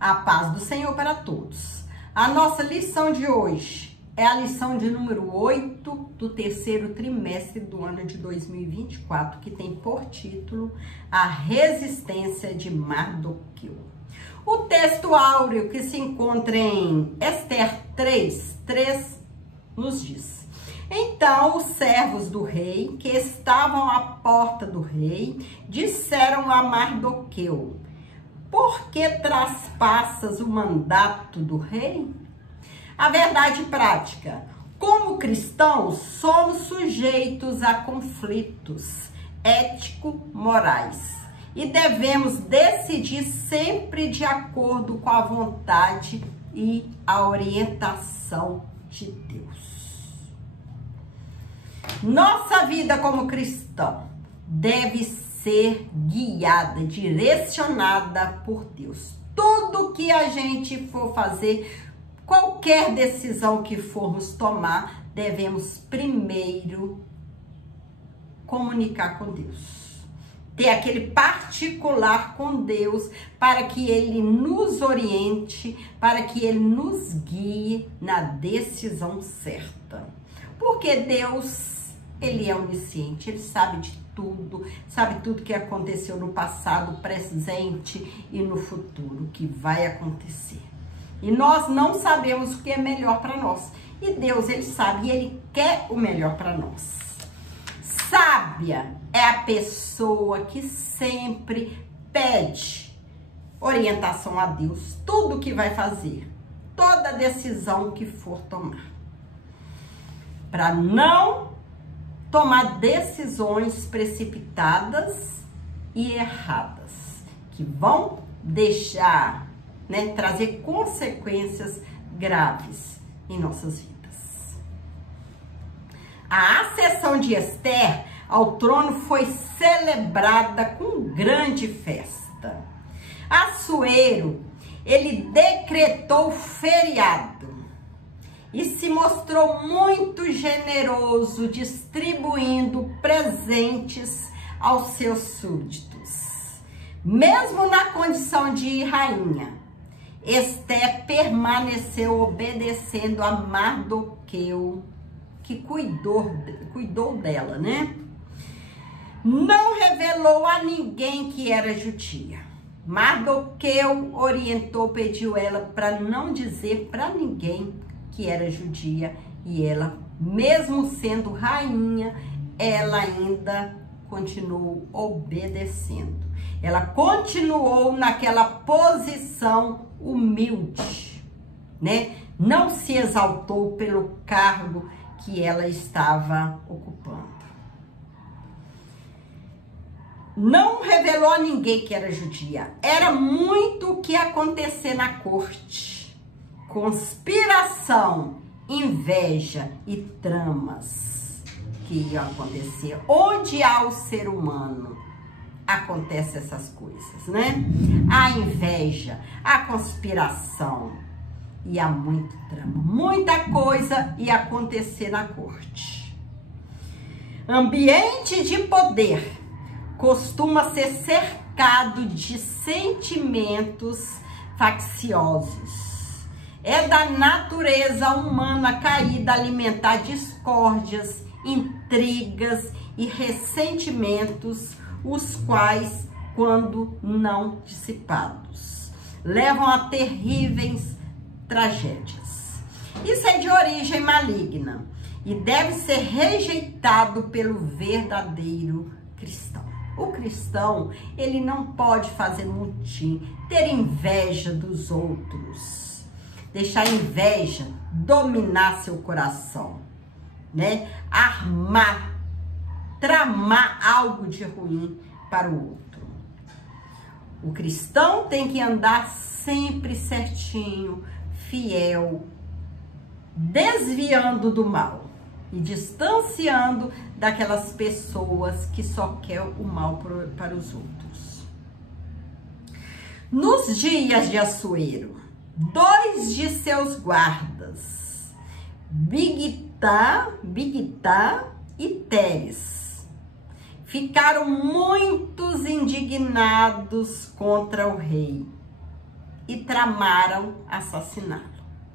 A paz do Senhor para todos. A nossa lição de hoje é a lição de número 8 do terceiro trimestre do ano de 2024, que tem por título A Resistência de Mardoqueu. O texto áureo que se encontra em Ester 3:3 nos diz: Então os servos do rei, que estavam à porta do rei, disseram a Mardoqueu: Por que traspassas o mandato do rei? A verdade prática: como cristãos, somos sujeitos a conflitos ético-morais e devemos decidir sempre de acordo com a vontade e a orientação de Deus. Nossa vida como cristão deve ser guiada, direcionada por Deus. Tudo que a gente for fazer, qualquer decisão que formos tomar, devemos primeiro comunicar com Deus. Ter aquele particular com Deus para que Ele nos oriente, para que Ele nos guie na decisão certa. Porque Deus, Ele é onisciente, Ele sabe de tudo, sabe tudo que aconteceu no passado, presente e no futuro, que vai acontecer. E nós não sabemos o que é melhor para nós. E Deus, Ele sabe e Ele quer o melhor para nós. Sábia é a pessoa que sempre pede orientação a Deus, tudo que vai fazer, toda decisão que for tomar, para não tomar decisões precipitadas e erradas, que vão deixar, trazer consequências graves em nossas vidas. A ascensão de Ester ao trono foi celebrada com grande festa. Assuero, ele decretou feriado e se mostrou muito generoso, distribuindo presentes aos seus súditos. Mesmo na condição de rainha, Ester permaneceu obedecendo a Mardoqueu, que cuidou dela, Não revelou a ninguém que era judia. Mardoqueu orientou, pediu ela para não dizer para ninguém que era judia, e ela, mesmo sendo rainha, ela ainda continuou obedecendo. Ela continuou naquela posição humilde, Não se exaltou pelo cargo que ela estava ocupando. Não revelou a ninguém que era judia. Era muito o que acontecer na corte. Conspiração, inveja e tramas que iam acontecer. Onde há o ser humano, acontecem essas coisas, A inveja, a conspiração, e há muito drama, muita coisa ia acontecer na corte. Ambiente de poder costuma ser cercado de sentimentos facciosos. É da natureza humana caída alimentar discórdias, intrigas e ressentimentos, os quais, quando não dissipados, levam a terríveis tragédias. Isso é de origem maligna e deve ser rejeitado pelo verdadeiro cristão. O cristão, ele não pode fazer mutim, ter inveja dos outros, deixar a inveja dominar seu coração, tramar algo de ruim para o outro. O cristão tem que andar sempre certinho, fiel, desviando do mal e distanciando daquelas pessoas que só querem o mal para os outros. Nos dias de Assuero, 2 de seus guardas, Bigtá e Teres, ficaram muito indignados contra o rei e tramaram assassiná-lo.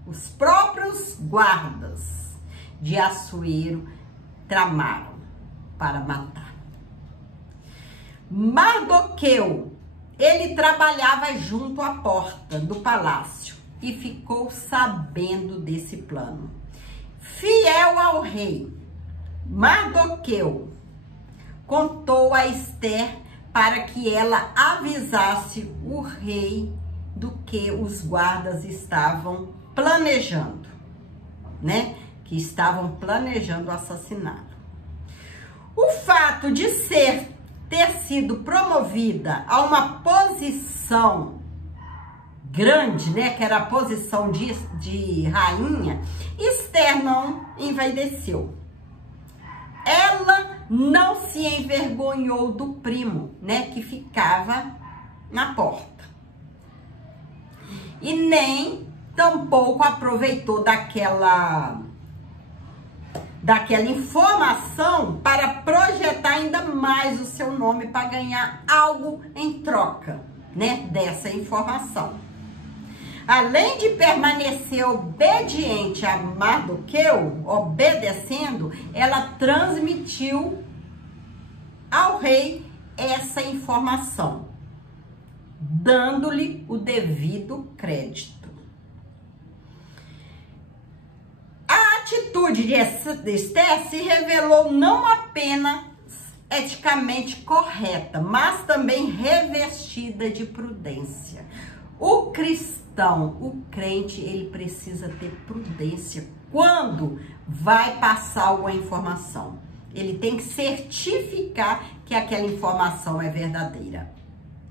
Os próprios guardas de Assuero tramaram para matar. Mardoqueu, ele trabalhava junto à porta do palácio e ficou sabendo desse plano. Fiel ao rei, Mardoqueu contou a Ester para que ela avisasse o rei do que os guardas estavam planejando, né? Que estavam planejando assassiná-lo. O fato de ter sido promovida a uma posição grande, né? Que era a posição de rainha, Ester não envaideceu. Ela não se envergonhou do primo, né? Que ficava na porta. E nem tampouco aproveitou daquela informação para projetar ainda mais o seu nome para ganhar algo em troca, né, dessa informação. Além de permanecer obediente a Mardoqueu, obedecendo, ela transmitiu ao rei essa informação, dando-lhe o devido crédito. A atitude de Ester se revelou não apenas eticamente correta, mas também revestida de prudência. O cristão, o crente, ele precisa ter prudência quando vai passar alguma informação. Ele tem que certificar que aquela informação é verdadeira.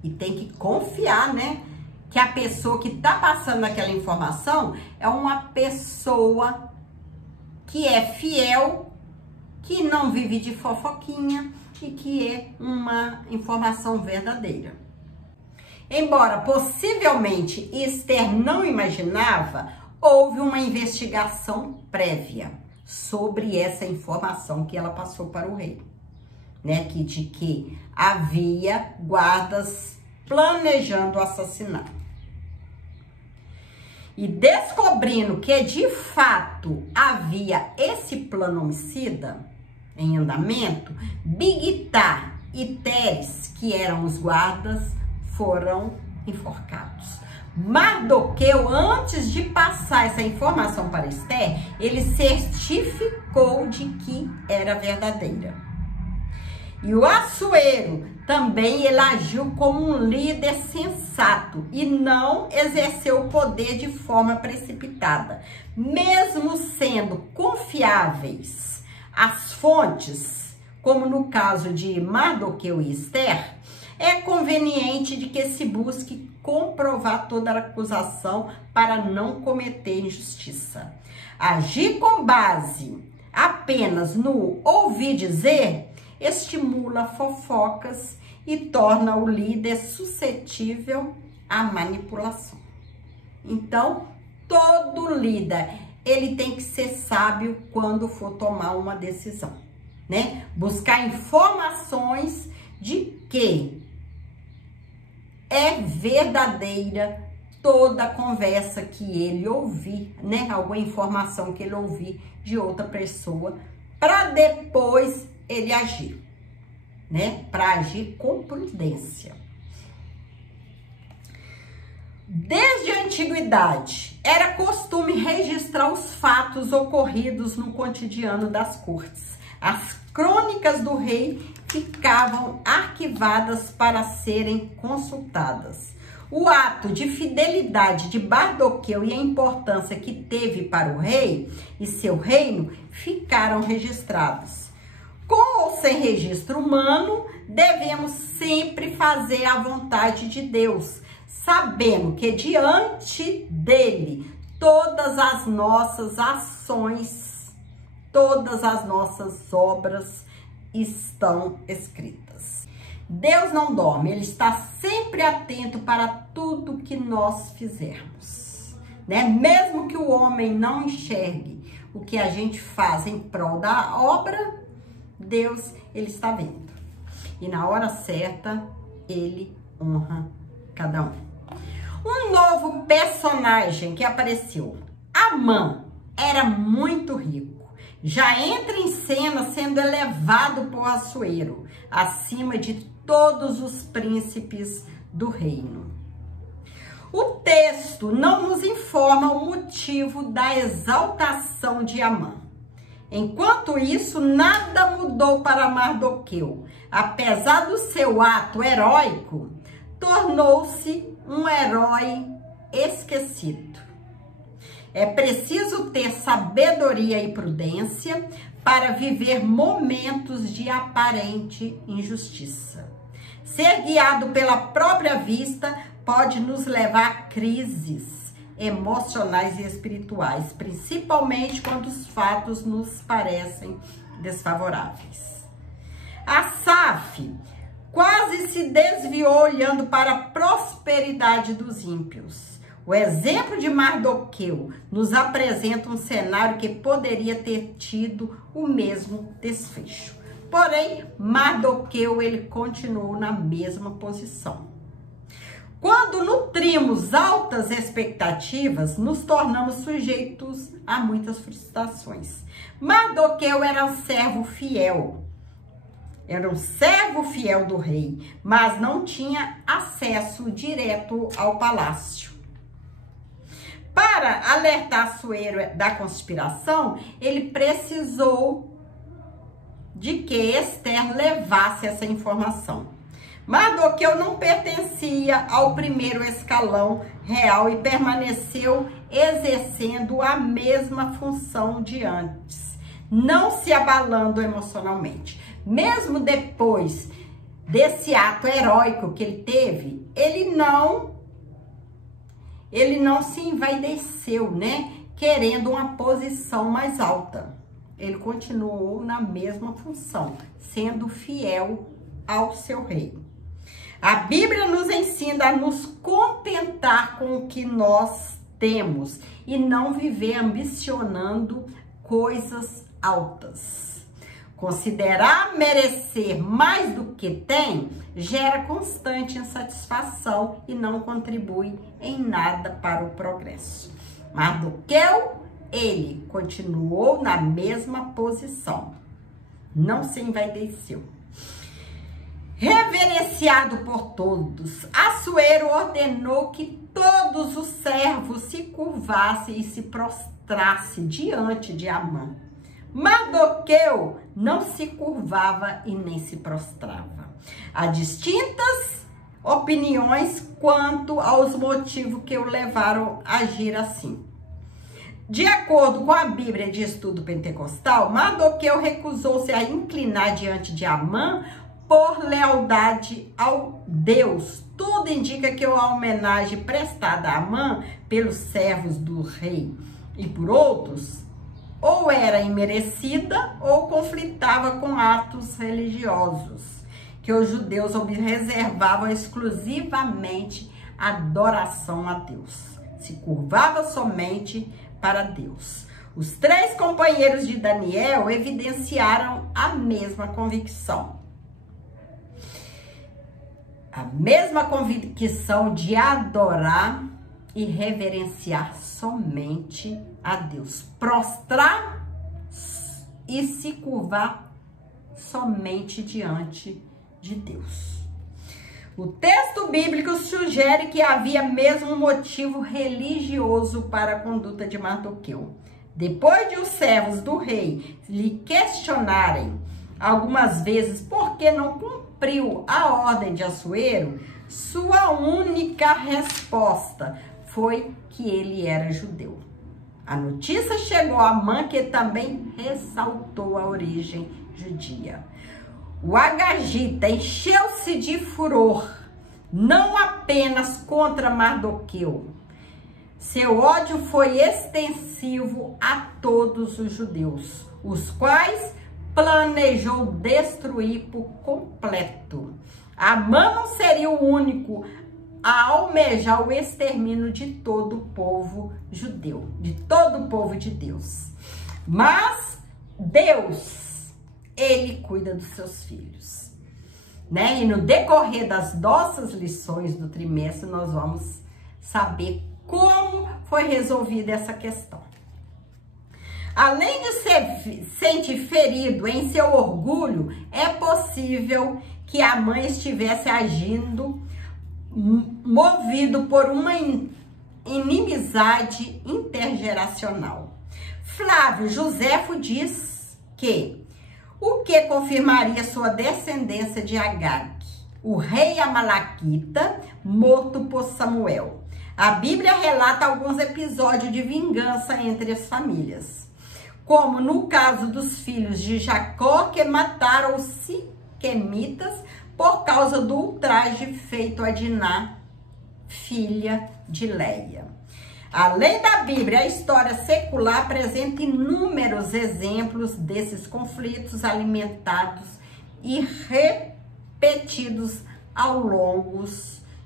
E tem que confiar, né? Que a pessoa que está passando aquela informação é uma pessoa que é fiel, que não vive de fofoquinha e que é uma informação verdadeira. Embora possivelmente Ester não imaginava, houve uma investigação prévia sobre essa informação que ela passou para o rei, né? De que havia guardas planejando assassinar. E descobrindo que de fato havia esse plano homicida em andamento, Bigtá e Teres, que eram os guardas, foram enforcados. Mardoqueu, antes de passar essa informação para Ester, ele certificou de que era verdadeira. E o Assuero também, ele agiu como um líder sensato e não exerceu o poder de forma precipitada. Mesmo sendo confiáveis as fontes, como no caso de Mardoqueu e Ester, é conveniente de que se busque comprovar toda a acusação para não cometer injustiça. Agir com base apenas no ouvir dizer estimula fofocas e torna o líder suscetível à manipulação. Então, todo líder, ele tem que ser sábio quando for tomar uma decisão, né? Buscar informações de que é verdadeira toda a conversa que ele ouvir, né? Alguma informação que ele ouvir de outra pessoa, para depois ele agir, né? Para agir com prudência. Desde a antiguidade, era costume registrar os fatos ocorridos no cotidiano das cortes. As crônicas do rei ficavam arquivadas para serem consultadas. O ato de fidelidade de Mardoqueu e a importância que teve para o rei e seu reino ficaram registrados. Com ou sem registro humano, devemos sempre fazer a vontade de Deus, sabendo que diante dele todas as nossas ações, todas as nossas obras estão escritas. Deus não dorme, ele está sempre atento para tudo que nós fizermos, né? Mesmo que o homem não enxergue o que a gente faz em prol da obra, Deus, ele está vendo. E na hora certa, ele honra cada um. Um novo personagem que apareceu. Amã era muito rico. Já entra em cena sendo elevado por Assuero, acima de todos os príncipes do reino. O texto não nos informa o motivo da exaltação de Amã. Enquanto isso, nada mudou para Mardoqueu. Apesar do seu ato heróico, tornou-se um herói esquecido. É preciso ter sabedoria e prudência para viver momentos de aparente injustiça. Ser guiado pela própria vista pode nos levar a crises emocionais e espirituais, principalmente quando os fatos nos parecem desfavoráveis. Asaf quase se desviou olhando para a prosperidade dos ímpios. O exemplo de Mardoqueu nos apresenta um cenário que poderia ter tido o mesmo desfecho. Porém, Mardoqueu, ele continuou na mesma posição. Quando nutrimos altas expectativas, nos tornamos sujeitos a muitas frustrações. Mardoqueu era um servo fiel. Era um servo fiel do rei, mas não tinha acesso direto ao palácio. Para alertar Assuero da conspiração, ele precisou de que Esther levasse essa informação. Mardoqueu não pertencia ao primeiro escalão real e permaneceu exercendo a mesma função de antes, não se abalando emocionalmente. Mesmo depois desse ato heróico que ele teve, ele não se envaideceu, né? Querendo uma posição mais alta. Ele continuou na mesma função, sendo fiel ao seu rei. A Bíblia nos ensina a nos contentar com o que nós temos e não viver ambicionando coisas altas. Considerar merecer mais do que tem gera constante insatisfação e não contribui em nada para o progresso. Mardoqueu, ele continuou na mesma posição, não se envaideceu. Reverenciado por todos, Assuero ordenou que todos os servos se curvassem e se prostrassem diante de Amã. Mardoqueu não se curvava e nem se prostrava. Há distintas opiniões quanto aos motivos que o levaram a agir assim. De acordo com a Bíblia de Estudo Pentecostal, Mardoqueu recusou-se a inclinar diante de Amã por lealdade ao Deus. Tudo indica que a homenagem prestada a Amã pelos servos do rei e por outros ou era imerecida ou conflitava com atos religiosos que os judeus reservavam exclusivamente a adoração a Deus. Se curvava somente para Deus. Os 3 companheiros de Daniel evidenciaram a mesma convicção. A mesma convicção de adorar e reverenciar somente a Deus. Prostrar e se curvar somente diante de Deus. O texto bíblico sugere que havia mesmo um motivo religioso para a conduta de Mardoqueu. Depois de os servos do rei lhe questionarem algumas vezes por que não cumpriu a ordem de Assuero, sua única resposta foi que ele era judeu. A notícia chegou a Amã, que também ressaltou a origem judia. O agagita encheu-se de furor, não apenas contra Mardoqueu. Seu ódio foi extensivo a todos os judeus, os quais planejou destruir por completo. Amã não seria o único a almejar o extermínio de todo o povo judeu, de todo o povo de Deus. Mas Deus, ele cuida dos seus filhos, né? E no decorrer das nossas lições do trimestre, nós vamos saber como foi resolvida essa questão. Além de se sentir ferido em seu orgulho, é possível que a mãe estivesse agindo movido por uma inimizade intergeracional. Flávio Joséfo diz que o que confirmaria sua descendência de Agag, o rei Amalequita, morto por Samuel. A Bíblia relata alguns episódios de vingança entre as famílias, como no caso dos filhos de Jacó, que mataram os siquemitas por causa do ultraje feito a Diná, filha de Leia. Além da Bíblia, a história secular apresenta inúmeros exemplos desses conflitos alimentados e repetidos ao longo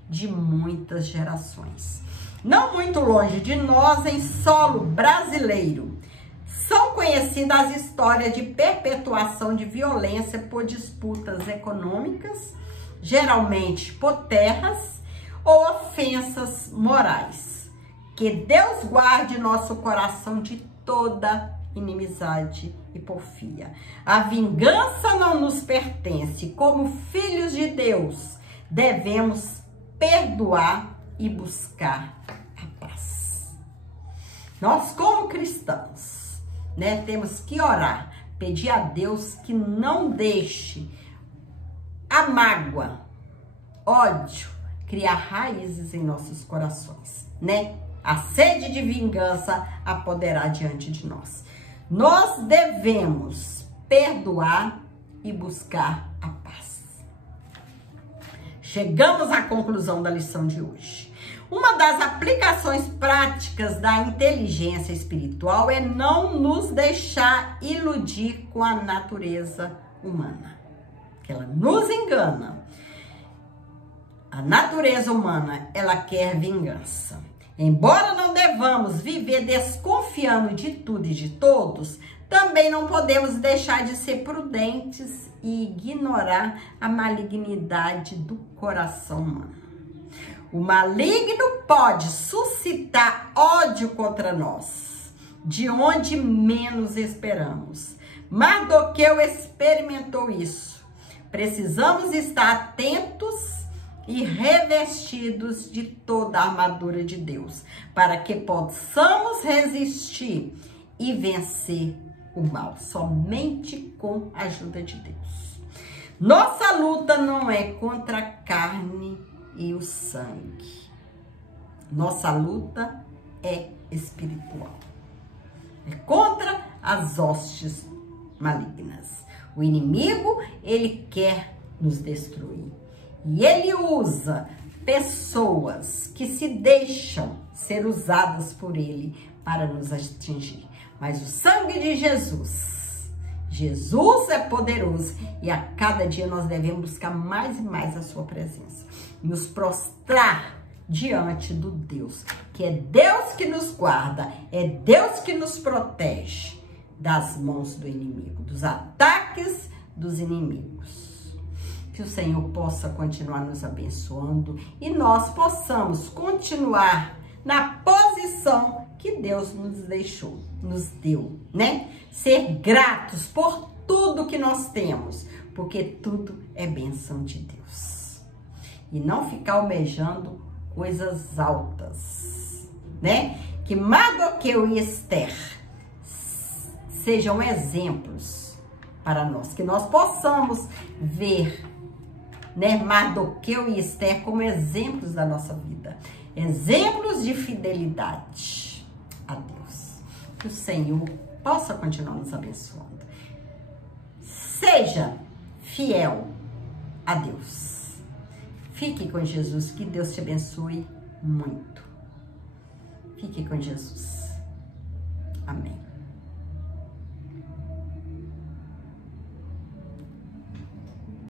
de muitas gerações. Não muito longe de nós, em solo brasileiro, são conhecidas as histórias de perpetuação de violência por disputas econômicas, geralmente por terras ou ofensas morais. Que Deus guarde nosso coração de toda inimizade e porfia. A vingança não nos pertence. Como filhos de Deus, devemos perdoar e buscar a paz. Nós, como cristãos, temos que orar, pedir a Deus que não deixe a mágoa, ódio, criar raízes em nossos corações, A sede de vingança apoderar diante de nós. Nós devemos perdoar e buscar a paz. Chegamos à conclusão da lição de hoje. Uma das aplicações práticas da inteligência espiritual é não nos deixar iludir com a natureza humana, que ela nos engana. A natureza humana, ela quer vingança. Embora não devamos viver desconfiando de tudo e de todos, também não podemos deixar de ser prudentes e ignorar a malignidade do coração humano. O maligno pode suscitar ódio contra nós, de onde menos esperamos. Mardoqueu experimentou isso. Precisamos estar atentos e revestidos de toda a armadura de Deus, para que possamos resistir e vencer o mal, somente com a ajuda de Deus. Nossa luta não é contra a carne e o sangue. Nossa luta é espiritual. É contra as hostes malignas. O inimigo, ele quer nos destruir. E ele usa pessoas que se deixam ser usadas por ele para nos atingir. Mas o sangue de Jesus é poderoso e a cada dia nós devemos buscar mais e mais a sua presença. Nos prostrar diante do Deus, que é Deus que nos guarda, é Deus que nos protege das mãos do inimigo, dos ataques dos inimigos. Que o Senhor possa continuar nos abençoando e nós possamos continuar na posição que Deus nos deu, Ser gratos por tudo que nós temos, porque tudo é bênção de Deus. E não ficar almejando coisas altas, Que Mardoqueu e Esther sejam exemplos para nós, que nós possamos ver Mardoqueu e Esther como exemplos da nossa vida, exemplos de fidelidade a Deus. Que o Senhor possa continuar nos abençoando. Seja fiel a Deus. Fique com Jesus, que Deus te abençoe muito. Fique com Jesus. Amém.